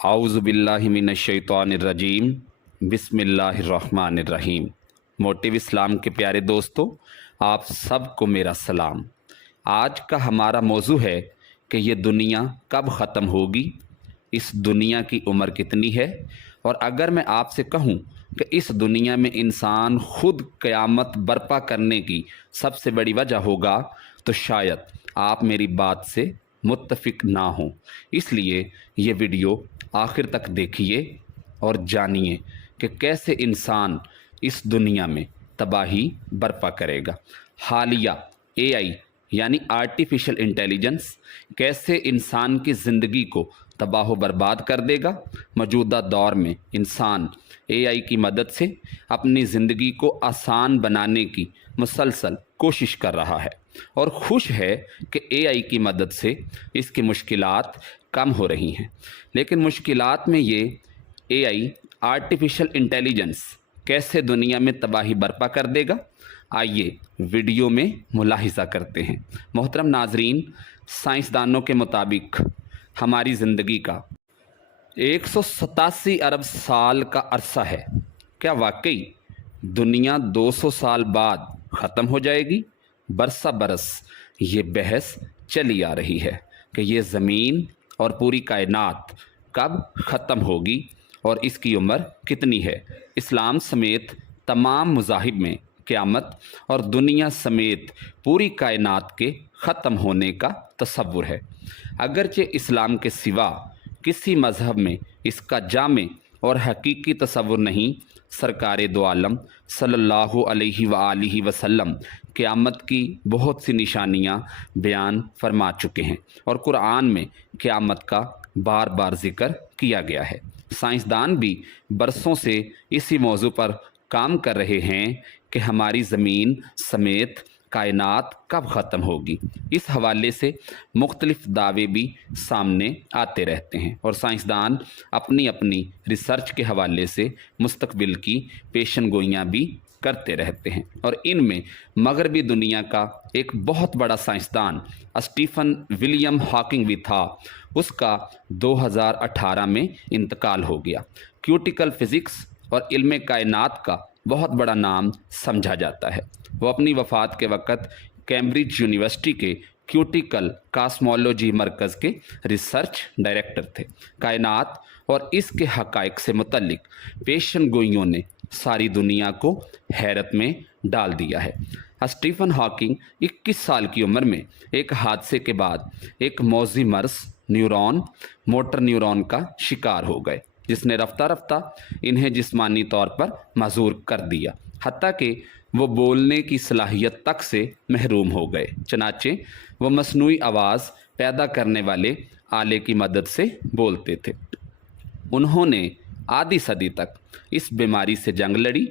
اعوذ باللہ من الشیطان الرجیم بسم اللہ الرحمن الرحیم۔ موٹیو اسلام کے پیارے دوستو، آپ سب کو میرا سلام۔ آج کا ہمارا موضوع ہے کہ یہ دنیا کب ختم ہوگی، اس دنیا کی عمر کتنی ہے، اور اگر میں آپ سے کہوں کہ اس دنیا میں انسان خود قیامت برپا کرنے کی سب سے بڑی وجہ ہوگا تو شاید آپ میری بات سے متفق نہ ہوں۔ اس لیے یہ ویڈیو آخر تک دیکھیے اور جانیے کہ کیسے انسان اس دنیا میں تباہی برپا کرے گا۔ حالیہ AI یعنی آرٹیفیشل انٹیلیجنس کیسے انسان کی زندگی کو تباہ و برباد کر دے گا۔ موجودہ دور میں انسان AI کی مدد سے اپنی زندگی کو آسان بنانے کی مسلسل کوشش کر رہا ہے اور خوش ہے کہ AI کی مدد سے اس کی مشکلات کم ہو رہی ہیں، لیکن مشکلات میں یہ AI آرٹیفیشل انٹیلیجنس کیسے دنیا میں تباہی برپا کر دے گا، آئیے ویڈیو میں ملاحظہ کرتے ہیں۔ محترم ناظرین، سائنسدانوں کے مطابق ہماری زندگی کا 187 ارب سال کا عرصہ ہے۔ کیا واقعی دنیا 200 سال بعد ختم ہو جائے گی؟ برسہ برس یہ بحث چلی آ رہی ہے کہ یہ زمین اور پوری کائنات کب ختم ہوگی اور اس کی عمر کتنی ہے۔ اسلام سمیت تمام مذاہب میں قیامت اور دنیا سمیت پوری کائنات کے ختم ہونے کا تصور ہے، اگرچہ اسلام کے سوا کسی مذہب میں اس کا جامع اور حقیقی تصور نہیں۔ سرکار دو عالم صلی اللہ علیہ وآلہ وسلم قیامت کی بہت سی نشانیاں بیان فرما چکے ہیں اور قرآن میں قیامت کا بار بار ذکر کیا گیا ہے۔ سائنسدان بھی برسوں سے اسی موضوع پر کام کر رہے ہیں کہ ہماری زمین سمیت کائنات کب ختم ہوگی۔ اس حوالے سے مختلف دعوے بھی سامنے آتے رہتے ہیں اور سائنسدان اپنی اپنی ریسرچ کے حوالے سے مستقبل کی پیشن گوئیاں بھی کرتے رہتے ہیں، اور ان میں مغربی دنیا کا ایک بہت بڑا سائنسدان اسٹیفن ولیم ہاکنگ بھی تھا۔ اس کا 2018 میں انتقال ہو گیا۔ کیوٹیکل فزکس اور علم کائنات کا بہت بڑا نام سمجھا جاتا ہے۔ وہ اپنی وفات کے وقت کیمبرج یونیورسٹی کے کیوٹیکل کاسمولوجی مرکز کے ریسرچ ڈائریکٹر تھے۔ کائنات اور اس کے حقائق سے متعلق پیشن گوئیوں نے ساری دنیا کو حیرت میں ڈال دیا ہے۔ اسٹیفن ہاکنگ 21 سال کی عمر میں ایک حادثے کے بعد ایک موذی مرض موٹر نیورون کا شکار ہو گئے، جس نے رفتہ رفتہ انہیں جسمانی طور پر معذور کر دیا، حتیٰ کہ وہ بولنے کی صلاحیت تک سے محروم ہو گئے۔ چنانچہ وہ مصنوعی آواز پیدا کرنے والے آلے کی مدد سے بولتے تھے۔ انہوں نے آدھی صدی تک اس بیماری سے جنگ لڑی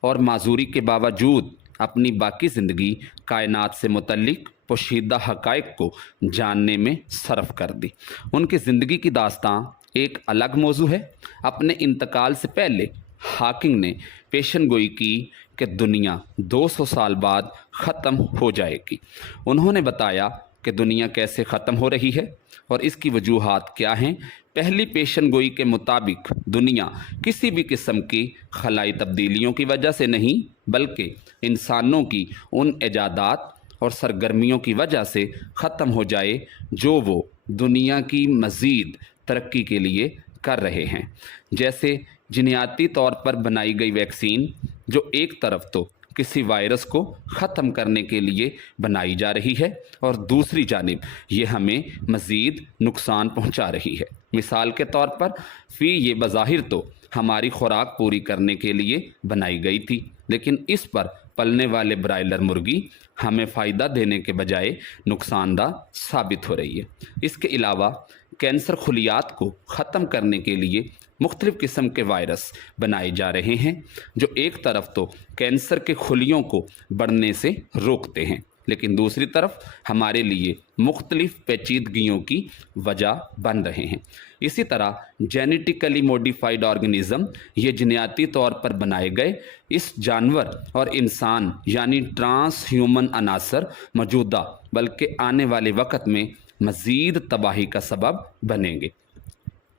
اور معذوری کے باوجود اپنی باقی زندگی کائنات سے متعلق پوشیدہ حقائق کو جاننے میں صرف کر دی۔ ان کی زندگی کی داستاں ایک الگ موضوع ہے۔ اپنے انتقال سے پہلے ہاکنگ نے پیشن گوئی کی کہ دنیا 200 سال بعد ختم ہو جائے گی۔ انہوں نے بتایا کہ دنیا کیسے ختم ہو رہی ہے اور اس کی وجوہات کیا ہیں۔ پہلی پیشن گوئی کے مطابق دنیا کسی بھی قسم کی خلائی تبدیلیوں کی وجہ سے نہیں، بلکہ انسانوں کی ان ایجادات اور سرگرمیوں کی وجہ سے ختم ہو جائے جو وہ دنیا کی مزید ترقی کے لیے کر رہے ہیں، جیسے جینیاتی طور پر بنائی گئی ویکسین، جو ایک طرف تو کسی وائرس کو ختم کرنے کے لیے بنائی جا رہی ہے اور دوسری جانب یہ ہمیں مزید نقصان پہنچا رہی ہے۔ مثال کے طور پر یہ بظاہر تو ہماری خوراک پوری کرنے کے لیے بنائی گئی تھی، لیکن اس پر پلنے والے برائلر مرغی ہمیں فائدہ دینے کے بجائے نقصان دہ ثابت ہو رہی ہے۔ اس کے علاوہ کینسر خلیات کو ختم کرنے کے لیے مختلف قسم کے وائرس بنائے جا رہے ہیں، جو ایک طرف تو کینسر کے خلیوں کو بڑھنے سے روکتے ہیں، لیکن دوسری طرف ہمارے لیے مختلف پیچیدگیوں کی وجہ بن رہے ہیں۔ اسی طرح جینیٹیکلی موڈیفائڈ آرگنزم، یہ جینیاتی طور پر بنائے گئے اس جانور اور انسان یعنی ٹرانس ہیومن عناصر موجودہ بلکہ آنے والے وقت میں مزید تباہی کا سبب بنیں گے۔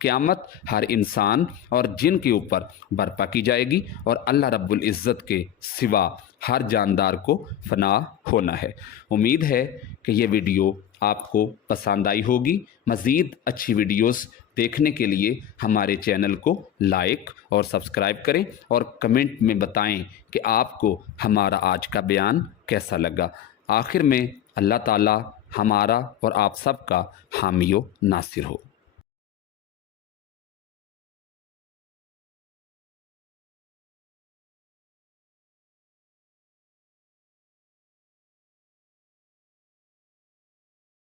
قیامت ہر انسان اور جن کے اوپر برپا کی جائے گی اور اللہ رب العزت کے سوا ہر جاندار کو فنا ہونا ہے۔ امید ہے کہ یہ ویڈیو آپ کو پسند آئی ہوگی۔ مزید اچھی ویڈیوز دیکھنے کے لیے ہمارے چینل کو لائک اور سبسکرائب کریں اور کمنٹ میں بتائیں کہ آپ کو ہمارا آج کا بیان کیسا لگا۔ آخر میں اللہ تعالی ہمارا اور آپ سب کا حامی و ناصر ہو۔